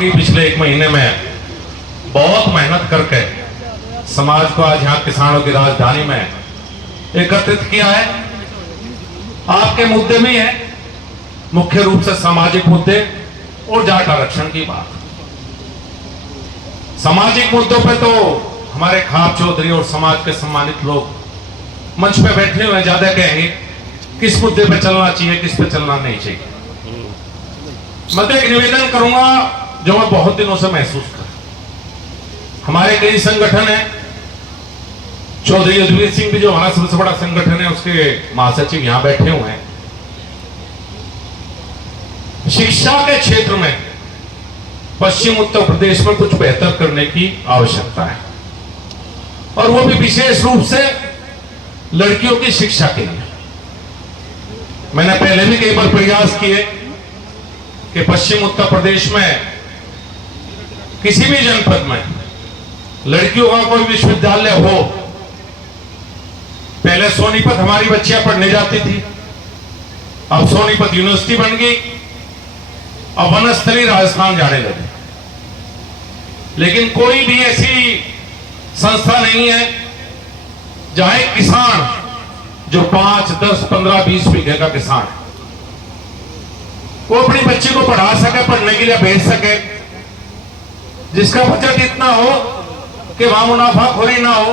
वाकई पिछले एक महीने में बहुत मेहनत करके समाज को आज यहाँ किसानों की राजधानी में एकत्रित किया है। आपके मुद्दे में है मुख्य रूप से सामाजिक मुद्दे और जाट आरक्षण की बात। सामाजिक मुद्दों पे तो हमारे खाप चौधरी और समाज के सम्मानित लोग मंच पे बैठे हुए ज्यादा कहेंगे किस मुद्दे पे चलना चाहिए, किस पे चलना नहीं चाहिए। मैं तो एक निवेदन करूंगा जो मैं बहुत दिनों से महसूस कर, हमारे कई संगठन है, चौधरी यदुवीर सिंह भी जो हमारा सबसे बड़ा संगठन है उसके महासचिव यहां बैठे हुए हैं। शिक्षा के क्षेत्र में पश्चिम उत्तर प्रदेश में कुछ बेहतर करने की आवश्यकता है और वो भी विशेष रूप से लड़कियों की शिक्षा के लिए। मैंने पहले भी कई बार प्रयास किए कि पश्चिम उत्तर प्रदेश में किसी भी जनपद में लड़कियों का कोई विश्वविद्यालय हो। पहले सोनीपत हमारी बच्चियां पढ़ने जाती थी, अब सोनीपत यूनिवर्सिटी बन गई, अब वनस्थली राजस्थान जाने लगे। लेकिन कोई भी ऐसी संस्था नहीं है जहां एक किसान जो 5, 10, 15, 20 बीघे का किसान है वो अपनी बच्ची को पढ़ा सके, पढ़ने के लिए भेज सके, जिसका बजट इतना हो कि वहां मुनाफाखोरी ना हो।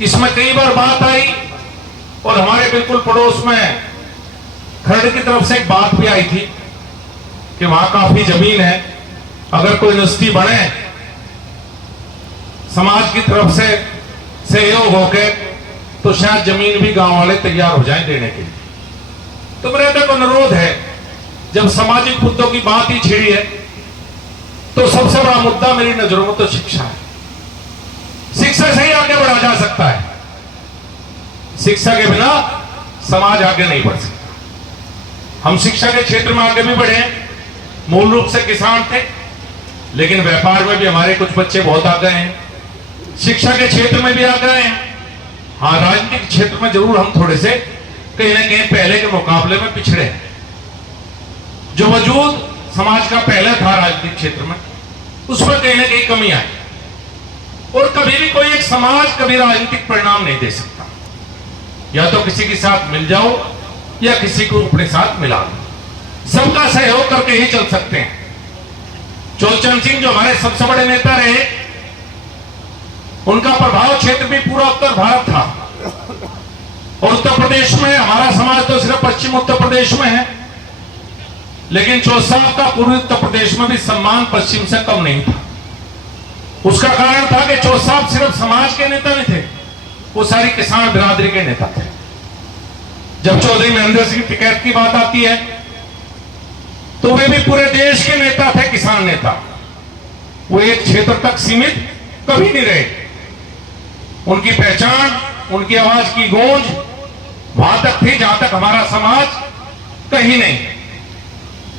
इसमें कई बार बात आई और हमारे बिल्कुल पड़ोस में खरड़ की तरफ से एक बात भी आई थी कि वहां काफी जमीन है, अगर कोई यूनिवर्सिटी बने समाज की तरफ से सहयोग होके तो शायद जमीन भी गांव वाले तैयार हो जाएं देने के लिए। तो मेरा तो अनुरोध है, जब सामाजिक मुद्दों की बात ही छिड़ी है तो सबसे बड़ा मुद्दा मेरी नजरों में तो शिक्षा है। शिक्षा से ही आगे बढ़ा जा सकता है, शिक्षा के बिना समाज आगे नहीं बढ़ सकता। हम शिक्षा के क्षेत्र में आगे भी बढ़े, मूल रूप से किसान थे लेकिन व्यापार में भी हमारे कुछ बच्चे बहुत आ गए हैं, शिक्षा के क्षेत्र में भी आ गए हैं। हाँ, राजनीतिक क्षेत्र में जरूर हम थोड़े से कहीं ना कहीं पहले के मुकाबले में पिछड़े हैं। जो वजूद समाज का पहले था राजनीतिक क्षेत्र में उसमें कहीं ना कहीं कमी आई और कभी भी कोई एक समाज कभी राजनीतिक परिणाम नहीं दे सकता। या तो किसी के साथ मिल जाओ या किसी को अपने साथ मिला लो, सबका सहयोग करके ही चल सकते हैं। चौलचरण सिंह जो हमारे सबसे बड़े नेता रहे, उनका प्रभाव क्षेत्र भी पूरा उत्तर भारत था और उत्तर प्रदेश में हमारा समाज तो सिर्फ पश्चिम उत्तर प्रदेश में है, लेकिन चौधरी साहब का पूर्वी उत्तर प्रदेश में भी सम्मान पश्चिम से कम नहीं था। उसका कारण था कि चौधरी साहब सिर्फ समाज के नेता नहीं थे, वो सारी किसान बिरादरी के नेता थे। जब चौधरी महेंद्र सिंह टिकैत की बात आती है तो वे भी पूरे देश के नेता थे, किसान नेता। वो एक क्षेत्र तक सीमित कभी नहीं रहे। उनकी पहचान, उनकी आवाज की गूंज वहां तक थी जहां तक हमारा समाज कहीं नहीं।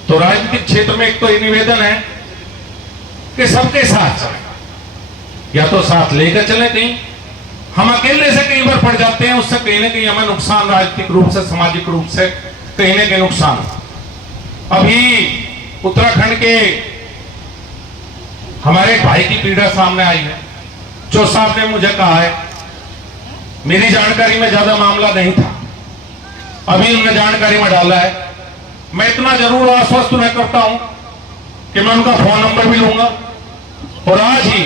तो राजनीतिक क्षेत्र में एक तो ये निवेदन है कि सबके साथ चले, या तो साथ लेकर चले। कहीं हम अकेले से कई बार पड़ जाते हैं, उससे कहीं ना कहीं हमें नुकसान, राजनीतिक रूप से, सामाजिक रूप से कहीं ना कहीं नुकसान। अभी उत्तराखंड के हमारे भाई की पीड़ा सामने आई है। जो साहब ने मुझे कहा है, मेरी जानकारी में ज्यादा मामला नहीं था, अभी उन्होंने जानकारी में डाला है। मैं इतना जरूर आश्वस्त उन्हें करता हूं कि मैं उनका फोन नंबर भी लूंगा और आज ही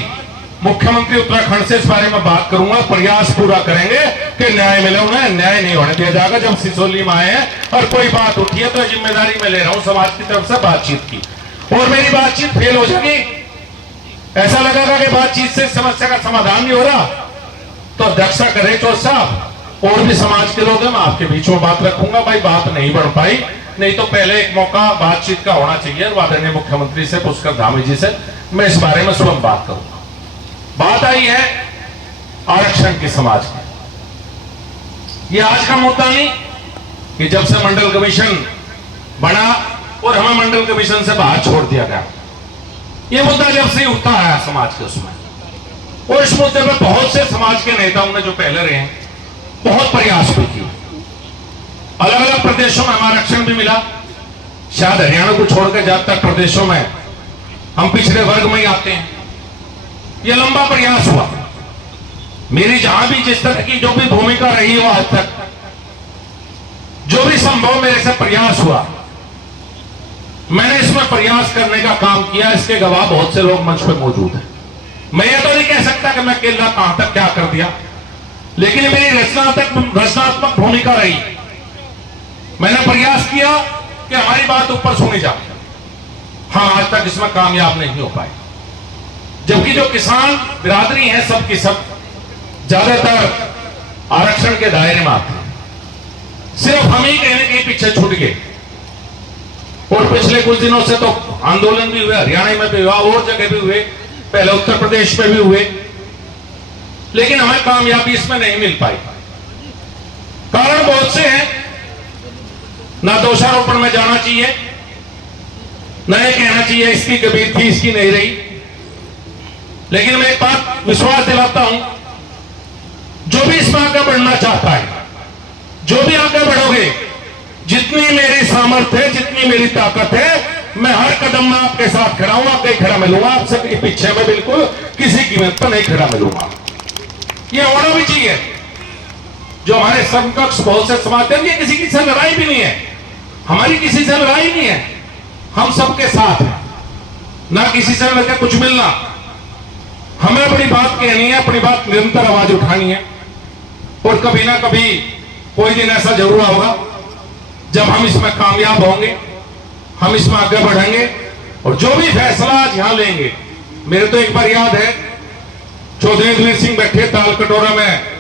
मुख्यमंत्री उत्तराखंड से इस बारे में बात करूंगा। प्रयास पूरा करेंगे कि न्याय मिले उन्हें, न्याय नहीं होने दिया जाएगा। जब सिसोली में आए हैं और कोई बात उठी है तो जिम्मेदारी मैं ले रहा हूं समाज की तरफ से बातचीत की, और मेरी बातचीत फेल हो जाएगी, ऐसा लगेगा कि बातचीत से समस्या का समाधान नहीं हो रहा, तो अध्यक्षता करे चौधरी साहब, और भी समाज के लोग हैं, मैं आपके बीच में बात रखूंगा। भाई बात नहीं बढ़ पाई, नहीं तो पहले एक मौका बातचीत का होना चाहिए आदरणीय मुख्यमंत्री से, पुष्कर धामी जी से मैं इस बारे में स्वयं बात करूंगा। बात आई है आरक्षण की समाज की। ये आज का मुद्दा नहीं कि जब से मंडल कमीशन बना और हमें मंडल कमीशन से बाहर छोड़ दिया गया, ये मुद्दा जब से उठता है समाज के उसमें, और इस मुद्दे पर बहुत से समाज के नेताओं ने जो पहले रहे हैं बहुत प्रयास भी किए। अलग अलग प्रदेशों में हमें आरक्षण भी मिला, शायद हरियाणा को छोड़कर ज्यादातर प्रदेशों में हम पिछड़े वर्ग में ही आते हैं। यह लंबा प्रयास हुआ। मेरी जहां भी जिस तरह की जो भी भूमिका रही हो आज तक, जो भी संभव मेरे से प्रयास हुआ, मैंने इसमें प्रयास करने का काम किया। इसके गवाह बहुत से लोग मंच पर मौजूद हैं। मैं ये तो नहीं कह सकता कि मैं अकेला कहां तक क्या कर दिया, लेकिन मेरी रचनात्मक भूमिका रही। मैंने प्रयास किया कि हमारी बात ऊपर सुनी जाए। हाँ, आज तक इसमें कामयाब नहीं हो पाए, जबकि जो किसान बिरादरी है सब की सब ज्यादातर आरक्षण के दायरे में आते हैं। सिर्फ हम ही कहने के पीछे छूट गए। और पिछले कुछ दिनों से तो आंदोलन भी हुए, हरियाणा में भी हुआ, और जगह भी हुए, पहले उत्तर प्रदेश में भी हुए, लेकिन हमें कामयाबी इसमें नहीं मिल पाई। कारण बहुत से हैं। ना दोषारोपण में जाना चाहिए, ना ये कहना चाहिए इसकी कबीर थी इसकी नहीं रही, लेकिन मैं एक बात विश्वास दिलाता हूं, जो भी इसमें आगे बढ़ना चाहता है, जो भी आगे बढ़ोगे, जितनी मेरी सामर्थ्य है, जितनी मेरी ताकत है, मैं हर कदम में आपके साथ खड़ा हूं, आपके खड़ा मिलूंगा। आप सबके पीछे में बिल्कुल किसी कीमत पर नहीं खड़ा मिलूंगा। ये होना भी चाहिए। जो हमारे समकक्ष बहुत से समाज हैं, ये किसी की से लड़ाई भी नहीं है, हमारी किसी से लड़ाई नहीं है, हम सबके साथ हैं, ना किसी से लड़कर कुछ मिलना। हमें अपनी बात कहनी है, अपनी बात निरंतर आवाज उठानी है, और कभी ना कभी कोई दिन ऐसा जरूर होगा जब हम इसमें कामयाब होंगे, हम इसमें आगे बढ़ेंगे, और जो भी फैसला आज यहां लेंगे। मेरे तो एक बार याद है, चौधरी रणवीर सिंह बैठे ताल कटोरा में